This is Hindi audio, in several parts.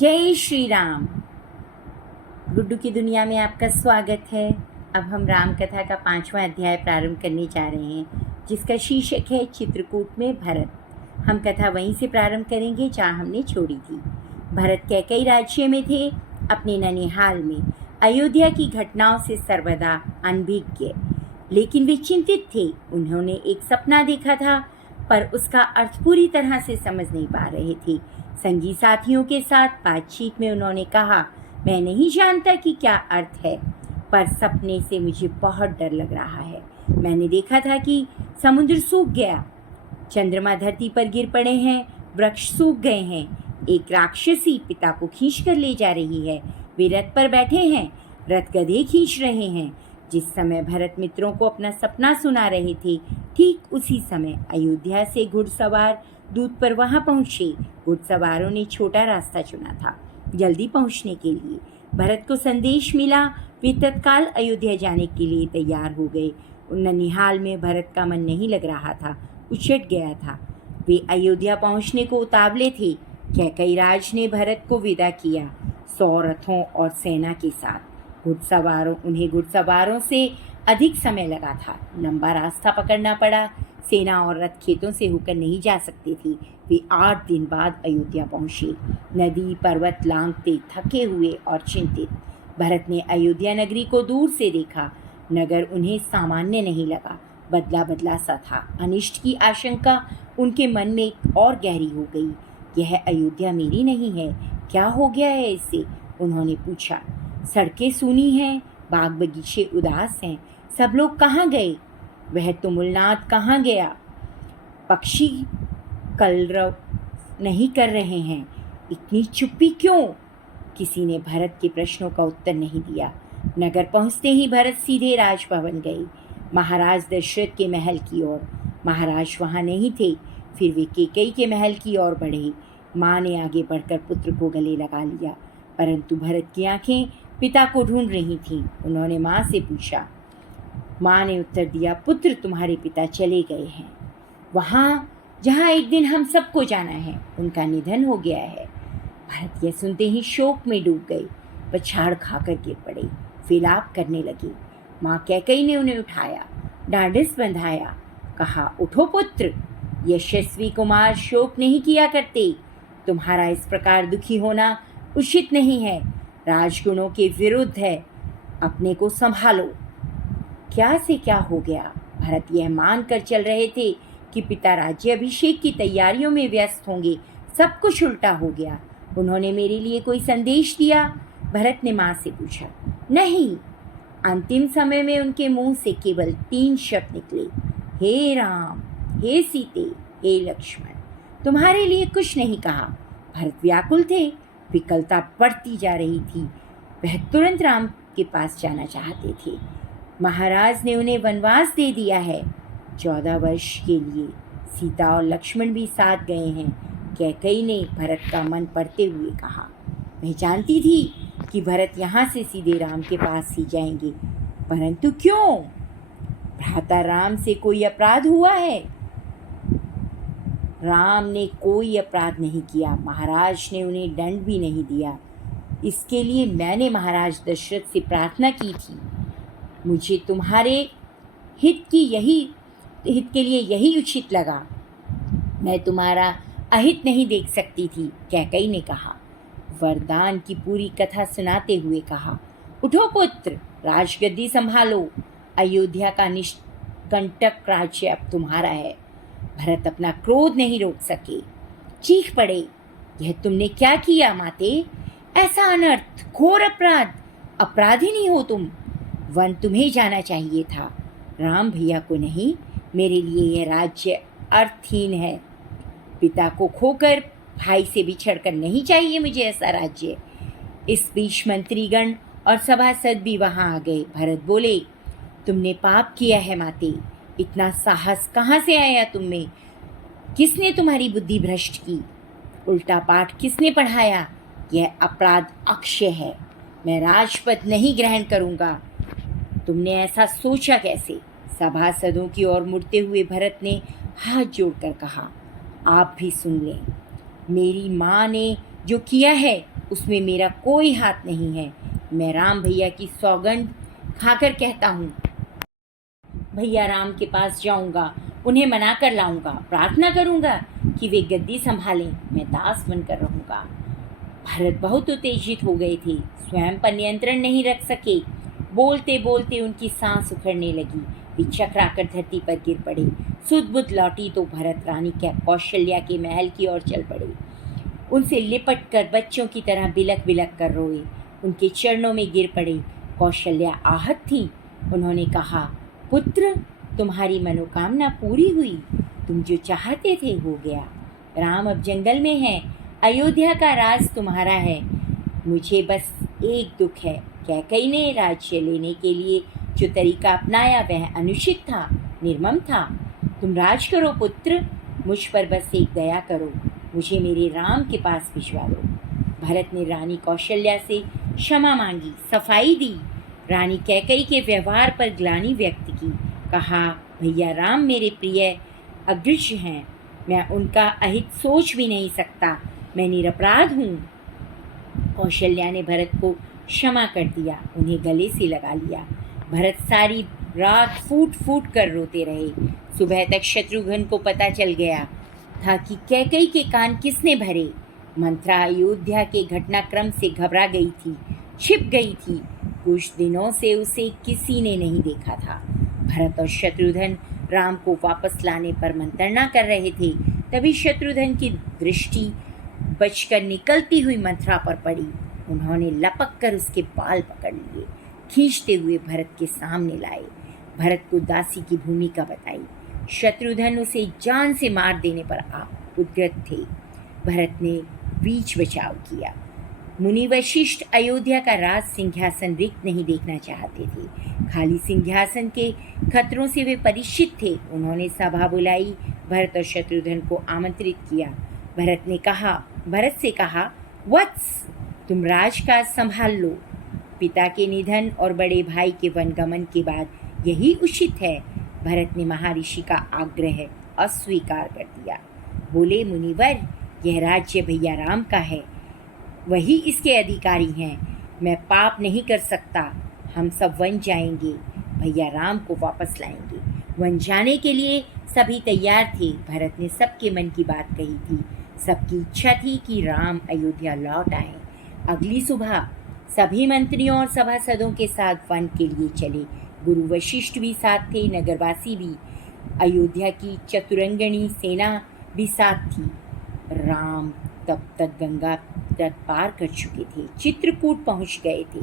जय श्री राम। गुड्डू की दुनिया में आपका स्वागत है। अब हम राम कथा का 5वां अध्याय प्रारंभ करने जा रहे हैं, जिसका शीर्षक है चित्रकूट में भरत। हम कथा वहीं से प्रारंभ करेंगे जहाँ हमने छोड़ी थी। भरत कैकई राज्य में थे, अपने ननिहाल में, अयोध्या की घटनाओं से सर्वदा अनभिज्ञ। लेकिन वे चिंतित थे। उन्होंने एक सपना देखा था, पर उसका अर्थ पूरी तरह से समझ नहीं पा रहे थे। संगी साथियों के साथ बातचीत में उन्होंने कहा, मैं नहीं जानता कि क्या अर्थ है, पर सपने से मुझे बहुत डर लग रहा है। मैंने देखा था कि समुद्र सूख गया, चंद्रमा धरती पर गिर पड़े हैं, वृक्ष सूख गए हैं, एक राक्षसी पिता को खींच कर ले जा रही है। वे रथ पर बैठे हैं, रथ गधे खींच रहे हैं। जिस समय भरत मित्रों को अपना सपना सुना रहे थे, ठीक उसी समय अयोध्या से घुड़सवार दूत पर वहां पहुंचे। घुड़सवारों ने छोटा रास्ता चुना था जल्दी पहुंचने के लिए। भरत को संदेश मिला, वे तत्काल अयोध्या जाने के लिए तैयार हो गए। ननिहाल में भरत का मन नहीं लग रहा था, उचट गया था। वे अयोध्या पहुंचने को उतावले थे। कैकईराज ने भरत को विदा किया, 100 रथों और सेना के साथ। उन्हें घुड़सवारों से अधिक समय लगा था, लंबा रास्ता पकड़ना पड़ा। सेना और रथ खेतों से होकर नहीं जा सकते थे। वे 8 दिन बाद अयोध्या पहुंचे, नदी पर्वत लांघते, थके हुए और चिंतित। भरत ने अयोध्या नगरी को दूर से देखा। नगर उन्हें सामान्य नहीं लगा, बदला बदला सा था। अनिष्ट की आशंका उनके मन में और गहरी हो गई। यह अयोध्या मेरी नहीं है, क्या हो गया है इसे? उन्होंने पूछा। सड़कें सूनी हैं, बाग बगीचे उदास हैं, सब लोग कहाँ गए? वह तुमुलनाद कहाँ गया? पक्षी कलरव नहीं कर रहे हैं, इतनी चुप्पी क्यों? किसी ने भरत के प्रश्नों का उत्तर नहीं दिया। नगर पहुंचते ही भरत सीधे राजभवन गए, महाराज दशरथ के महल की ओर। महाराज वहां नहीं थे। फिर वे कैकेयी के महल की ओर बढ़े। माँ ने आगे बढ़कर पुत्र को गले लगा लिया, परंतु भरत की आंखें पिता को ढूंढ रही थीं। उन्होंने माँ से पूछा। माँ ने उत्तर दिया, पुत्र, तुम्हारे पिता चले गए हैं वहाँ जहाँ एक दिन हम सबको जाना है। उनका निधन हो गया है। भरत यह सुनते ही शोक में डूब गए, पछाड़ खाकर गिर पड़े, विलाप करने लगे। माँ कैकेयी ने उन्हें उठाया, ढांढस बंधाया, कहा, उठो पुत्र, यशस्वी कुमार शोक नहीं किया करते। तुम्हारा इस प्रकार दुखी होना उचित नहीं है, राजगुणों के विरुद्ध है। अपने को संभालो। क्या से क्या हो गया? भरत यह मान कर चल रहे थे कि पिता राज्य अभिषेक की तैयारियों में व्यस्त होंगे। सब कुछ उल्टा हो गया। उन्होंने मेरे लिए कोई संदेश दिया? भरत ने माँ से पूछा। नहीं। अंतिम समय में उनके मुंह से केवल 3 शब्द निकले, हे राम, हे सीते, हे लक्ष्मण। तुम्हारे लिए कुछ नहीं कहा। भरत व्याकुल थे, विकलता बढ़ती जा रही थी। वह तुरंत राम के पास जाना चाहते थे। महाराज ने उन्हें वनवास दे दिया है 14 वर्ष के लिए। सीता और लक्ष्मण भी साथ गए हैं। कैकेयी ने भरत का मन पढ़ते हुए कहा। मैं जानती थी कि भरत यहाँ से सीधे राम के पास ही जाएंगे, परंतु क्यों? भ्राता राम से कोई अपराध हुआ है? राम ने कोई अपराध नहीं किया। महाराज ने उन्हें दंड भी नहीं दिया। इसके लिए मैंने महाराज दशरथ से प्रार्थना की थी। मुझे तुम्हारे हित के लिए यही उचित लगा। मैं तुम्हारा अहित नहीं देख सकती थी, कैकेयी ने कहा। वरदान की पूरी कथा सुनाते हुए कहा, उठो पुत्र, राजगद्दी संभालो। अयोध्या का निष्कंटक राज्य अब तुम्हारा है। भरत अपना क्रोध नहीं रोक सके, चीख पड़े, यह तुमने क्या किया माते? ऐसा अनर्थ, घोर अपराध, अपराधिनी हो तुम। वन तुम्हें जाना चाहिए था, राम भैया को नहीं। मेरे लिए यह राज्य अर्थहीन है। पिता को खोकर, भाई से बिछड़कर नहीं चाहिए मुझे ऐसा राज्य। इस बीच मंत्रीगण और सभासद भी वहां आ गए। भरत बोले, तुमने पाप किया है माते। इतना साहस कहाँ से आया तुम में? किसने तुम्हारी बुद्धि भ्रष्ट की? उल्टा पाठ किसने पढ़ाया? यह अपराध अक्षय है। मैं राजपद नहीं ग्रहण करूंगा। तुमने ऐसा सोचा कैसे? सभासदों की ओर मुड़ते हुए भरत ने हाथ जोड़कर कहा, आप भी सुन लें। मेरी माँ ने जो किया है उसमें मेरा कोई हाथ नहीं है। मैं राम भैया की सौगंध खाकर कहता हूँ, भैया राम के पास जाऊंगा, उन्हें मना कर लाऊंगा, प्रार्थना करूंगा कि वे गद्दी संभालें, मैं दास बनकर रहूंगा। भरत बहुत उत्तेजित हो गए थे, स्वयं पर नियंत्रण नहीं रख सके। बोलते बोलते उनकी सांस उखड़ने लगी। वे चकराकर धरती पर गिर पड़े। सुध-बुध लौटी तो भरत रानी कौशल्या के महल की ओर चल पड़े। उनसे लिपट कर बच्चों की तरह बिलक बिलक कर रोए। उनके चरणों में गिर पड़े। कौशल्या आहत थी। उन्होंने कहा, पुत्र, तुम्हारी मनोकामना पूरी हुई। तुम जो चाहते थे हो गया। राम अब जंगल में है। अयोध्या का राज तुम्हारा है। मुझे बस एक दुख है, कैकई ने राज्य लेने के लिए जो तरीका अपनाया वह अनुचित था, निर्मम था। तुम राज करो पुत्र, मुझ पर बस एक दया करो, मुझे मेरे राम के पास भिजवा दो। भरत ने रानी कौशल्या से क्षमा मांगी, सफाई दी। रानी कैकई के व्यवहार पर ग्लानि व्यक्त की। कहा, भैया राम मेरे प्रिय अग्रज हैं, मैं उनका अहित सोच भी नहीं सकता, मैं निरपराध हूँ। कौशल्या ने भरत को क्षमा कर दिया, उन्हें गले से लगा लिया। भरत सारी रात फूट फूट कर रोते रहे। सुबह तक शत्रुघ्न को पता चल गया था कि कैकई के कान किसने भरे। मंत्रा अयोध्या के घटनाक्रम से घबरा गई थी, छिप गई थी। कुछ दिनों से उसे किसी ने नहीं देखा था। भरत और शत्रुघ्न राम को वापस लाने पर मंत्रणा कर रहे थे। तभी शत्रुघ्न की दृष्टि बचकर निकलती हुई मंत्रा पर पड़ी। उन्होंने लपक कर उसके बाल पकड़ लिए, खींचते हुए भरत के सामने लाए। भरत को दासी की भूमिका बताई। शत्रुघ्न उसे जान से मार देने पर उद्यत थे। भरत ने बीच बचाव किया। मुनि वशिष्ठ अयोध्या का राज सिंहासन रिक्त नहीं देखना चाहते थे। खाली सिंहासन के खतरों से वे परिचित थे। उन्होंने सभा बुलाई, भरत और शत्रुघ्न को आमंत्रित किया। भरत से कहा, वत्स, तुम राजकाज संभाल लो। पिता के निधन और बड़े भाई के वनगमन के बाद यही उचित है। भरत ने महर्षि का आग्रह अस्वीकार कर दिया। बोले, मुनिवर, यह राज्य भैया राम का है, वही इसके अधिकारी हैं। मैं पाप नहीं कर सकता। हम सब वन जाएंगे, भैया राम को वापस लाएंगे। वन जाने के लिए सभी तैयार थे। भरत ने सबके मन की बात कही थी। सबकी इच्छा थी कि राम अयोध्या लौट आए। अगली सुबह सभी मंत्रियों और सभासदों के साथ वन के लिए चले। गुरु वशिष्ठ भी साथ थे, नगरवासी भी। अयोध्या की चतुरंगणी सेना भी साथ थी। राम तब तक गंगा तट पार कर चुके थे, चित्रकूट पहुंच गए थे।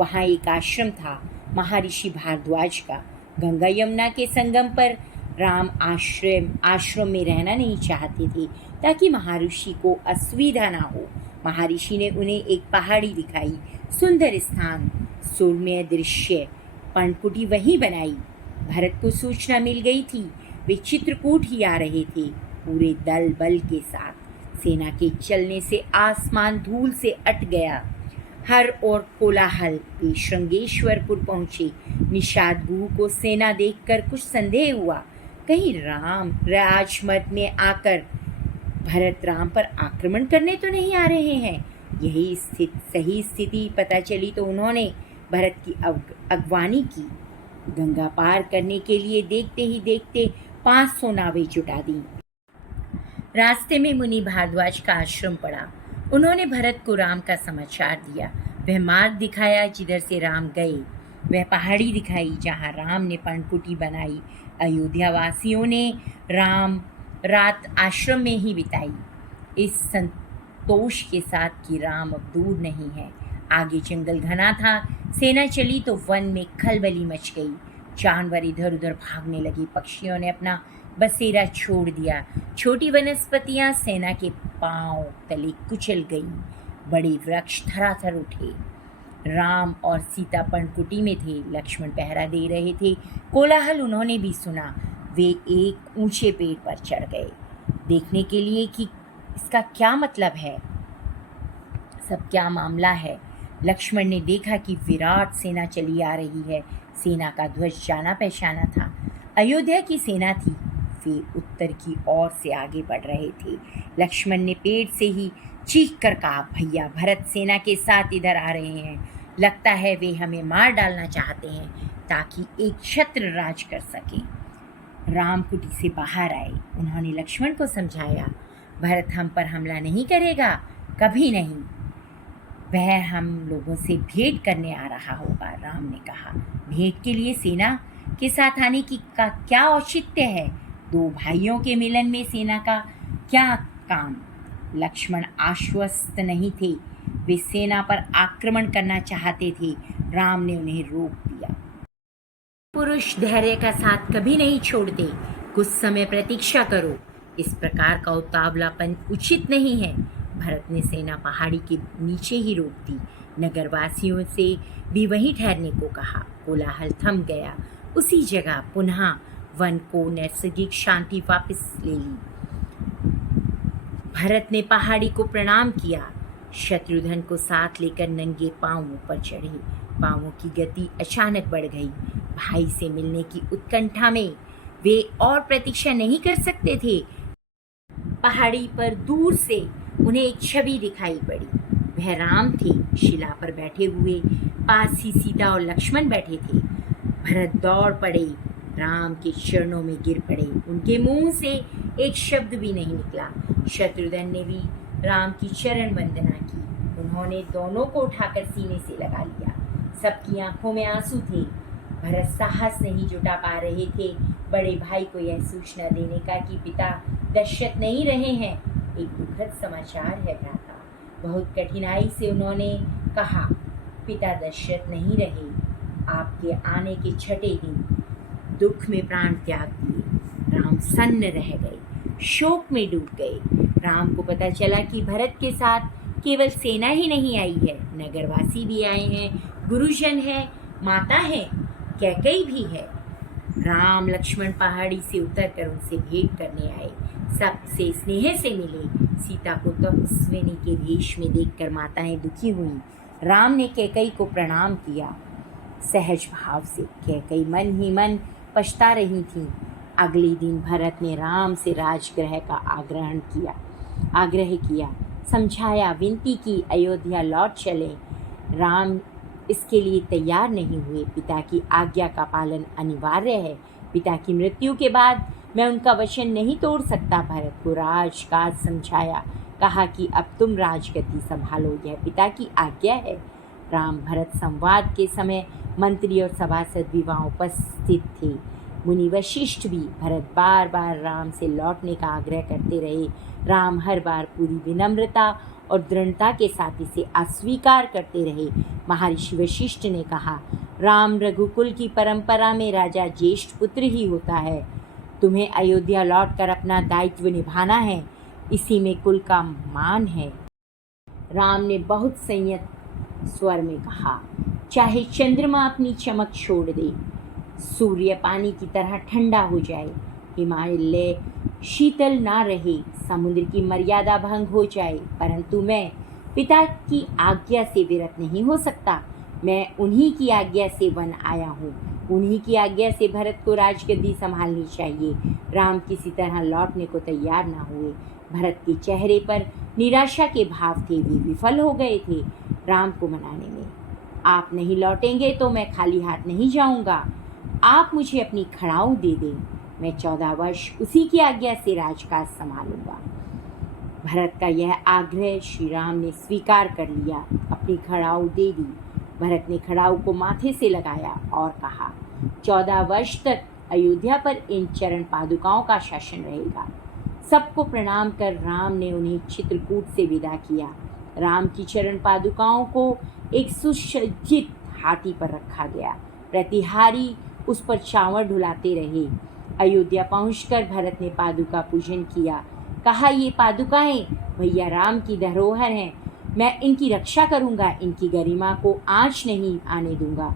वहाँ एक आश्रम था, महर्षि भारद्वाज का। गंगा यमुना के संगम पर राम आश्रम में रहना नहीं चाहते थे, ताकि महर्षि को असुविधा ना हो। महर्षि ने उन्हें एक पहाड़ी दिखाई, सुंदर स्थान, सुरम्य दृश्य, पर्णकुटी वहीं बनाई। भरत को सूचना मिल गई थी, वे चित्रकूट ही आ रहे थे, पूरे दल बल के साथ। सेना के चलने से आसमान धूल से अट गया। हर ओर कोलाहल। वे श्रृंगेश्वरपुर पहुंचे। निषाद गुरु को सेना देखकर कुछ संदेह हुआ, कहीं राम राजमद में आकर भरत राम पर आक्रमण करने तो नहीं आ रहे हैं। यही सही स्थिति पता चली तो उन्होंने भरत की अगवानी की। गंगा पार करने के लिए देखते ही देखते 500 नावें जुटा दी। रास्ते में मुनि भारद्वाज का आश्रम पड़ा। उन्होंने भरत को राम का समाचार दिया। वह मार्ग दिखाया जिधर से राम गए, वह पहाड़ी दिखाई जहाँ राम ने पर्णकुटी बनाई। अयोध्या वासियों ने रात आश्रम में ही बिताई, इस संतोष के साथ कि राम अब दूर नहीं है। आगे जंगल घना था। सेना चली तो वन में खलबली मच गई। जानवर इधर उधर भागने लगे। पक्षियों ने अपना बसेरा छोड़ दिया। छोटी वनस्पतियां सेना के पांव तले कुचल गईं। बड़े वृक्ष थराथर उठे। राम और सीता पर्णकुटी में थे। लक्ष्मण पहरा दे रहे थे। कोलाहल उन्होंने भी सुना। वे एक ऊंचे पेड़ पर चढ़ गए, देखने के लिए कि इसका क्या मतलब है, सब क्या मामला है। लक्ष्मण ने देखा कि विराट सेना चली आ रही है। सेना का ध्वज जाना पहचाना था। अयोध्या की सेना थी। वे उत्तर की ओर से आगे बढ़ रहे थे। लक्ष्मण ने पेड़ से ही चीख कर कहा, भैया भरत सेना के साथ इधर आ रहे हैं। लगता है वे हमें मार डालना चाहते हैं ताकि एक छत्र राज कर सके। राम कुटी से बाहर आए। उन्होंने लक्ष्मण को समझाया, भरत हम पर हमला नहीं करेगा, कभी नहीं। वह हम लोगों से भेंट करने आ रहा होगा। राम ने कहा, भेंट के लिए सेना के साथ आने की का क्या औचित्य है? दो भाइयों के मिलन में सेना का क्या काम? लक्ष्मण आश्वस्त नहीं थे। वे सेना पर आक्रमण करना चाहते थे। राम ने उन्हें रोक दिया। पुरुष धैर्य का साथ कभी नहीं छोड़ते। कुछ समय प्रतीक्षा करो। इस प्रकार का उतावलापन उचित नहीं है। भरत ने सेना पहाड़ी के नीचे ही रोक दी। नगरवासियों से भी वहीं ठहरने को कहा। कोलाहल थम गया। उसी जगह पुनः वन को नैसर्गिक शांति वापस ले ली। भरत ने पहाड़ी को प्रणाम किया। शत्रुघ्न को साथ लेकर नंगे पांव ऊपर चढ़े। पांवों की गति अचानक बढ़ गई। भाई से मिलने की उत्कंठा में वे और प्रतीक्षा नहीं कर सकते थे। पहाड़ी पर दूर से उन्हें एक छवि दिखाई पड़ी। वह राम थे, शिला पर बैठे हुए। पास ही सीता और लक्ष्मण बैठे थे। भरत दौड़ पड़े, राम के चरणों में गिर पड़े। उनके मुंह से एक शब्द भी नहीं निकला। शत्रुघ्न ने भी राम की चरण वंदना की। उन्होंने दोनों को उठाकर सीने से लगा लिया। सबकी आंखों में आंसू थे। भरत साहस नहीं जुटा पा रहे थे बड़े भाई को यह सूचना देने का कि पिता दशरथ नहीं रहे हैं। एक दुखद समाचार है भ्राता। बहुत कठिनाई से उन्होंने कहा, पिता दशरथ नहीं रहे। आपके आने के छठे दिन दुख में प्राण त्याग दिए। राम सन्न रह गए, शोक में डूब गए। राम को पता चला कि भरत के साथ केवल सेना ही नहीं आई है, नगरवासी भी आए हैं, गुरुजन है, माता है, कैकई भी है। राम लक्ष्मण पहाड़ी से उतरकर उनसे भेंट करने आए। सबसे स्नेह से मिले। सीता को तपस्विनी के वेश में देखकर माताएं दुखी हुईं। राम ने कैकई को प्रणाम किया सहज भाव से। कैकई मन ही मन पछता रही थीं। अगले दिन भरत ने राम से राजगृह का आग्रह किया, समझाया, विनती की, अयोध्या लौट चले। राम इसके लिए तैयार नहीं हुए। पिता की आज्ञा का पालन अनिवार्य है। पिता की मृत्यु के बाद मैं उनका वचन नहीं तोड़ सकता। भरत को राजकाज समझाया, कहा कि अब तुम राजगद्दी संभालो, यह पिता की आज्ञा है। राम भरत संवाद के समय मंत्री और सभासद भी वहाँ उपस्थित थे। मुनि वशिष्ठ भी। भरत बार बार राम से लौटने का आग्रह करते रहे। राम हर बार पूरी विनम्रता और दृढ़ता के साथ इसे अस्वीकार करते रहे। महर्षि वशिष्ठ ने कहा, राम रघुकुल की परंपरा में राजा ज्येष्ठ पुत्र ही होता है। तुम्हें अयोध्या लौटकर अपना दायित्व निभाना है, इसी में कुल का मान है। राम ने बहुत संयत स्वर में कहा, चाहे चंद्रमा अपनी चमक छोड़ दे, सूर्य पानी की तरह ठंडा हो जाए, हिमालय शीतल ना रहे, समुद्र की मर्यादा भंग हो जाए, परंतु मैं पिता की आज्ञा से विरत नहीं हो सकता। मैं उन्हीं की आज्ञा से वन आया हूँ। उन्हीं की आज्ञा से भरत को राजगद्दी संभालनी चाहिए। राम किसी तरह लौटने को तैयार ना हुए। भरत के चेहरे पर निराशा के भाव थे। वे विफल हो गए थे राम को मनाने में। आप नहीं लौटेंगे तो मैं खाली हाथ नहीं जाऊंगा। आप मुझे अपनी खड़ाऊ दे दें, मैं 14 वर्ष उसी की आज्ञा से राजकाज संभालूंगा। भरत का यह आग्रह श्री राम ने स्वीकार कर लिया, अपनी खड़ाऊ दे दी। भरत ने खड़ाऊ को माथे से लगाया और कहा, 14 वर्ष तक अयोध्या पर इन चरण पादुकाओं का शासन रहेगा। सबको प्रणाम कर राम ने उन्हें चित्रकूट से विदा किया। राम की चरण पादुकाओं को एक सुसज्जित हाथी पर रखा गया। प्रतिहारी उस पर चावल ढुलाते रहे। अयोध्या पहुंचकर भरत ने पादुका पूजन किया। कहा, ये पादुकाएं भैया राम की धरोहर हैं। मैं इनकी रक्षा करूंगा, इनकी गरिमा को आँच नहीं आने दूंगा।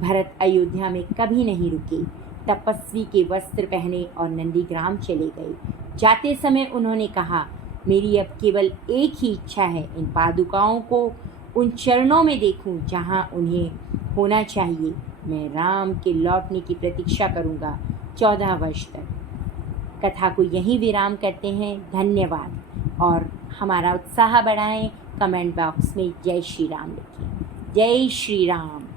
भरत अयोध्या में कभी नहीं रुके। तपस्वी के वस्त्र पहने और नंदीग्राम चले गए। जाते समय उन्होंने कहा, मेरी अब केवल एक ही इच्छा है, इन पादुकाओं को उन चरणों में देखूं जहां उन्हें होना चाहिए। मैं राम के लौटने की प्रतीक्षा करूंगा 14 वर्ष तक। कथा को यहीं विराम करते हैं। धन्यवाद। और हमारा उत्साह बढ़ाएं, कमेंट बॉक्स में जय श्री राम लिखें। जय श्री राम।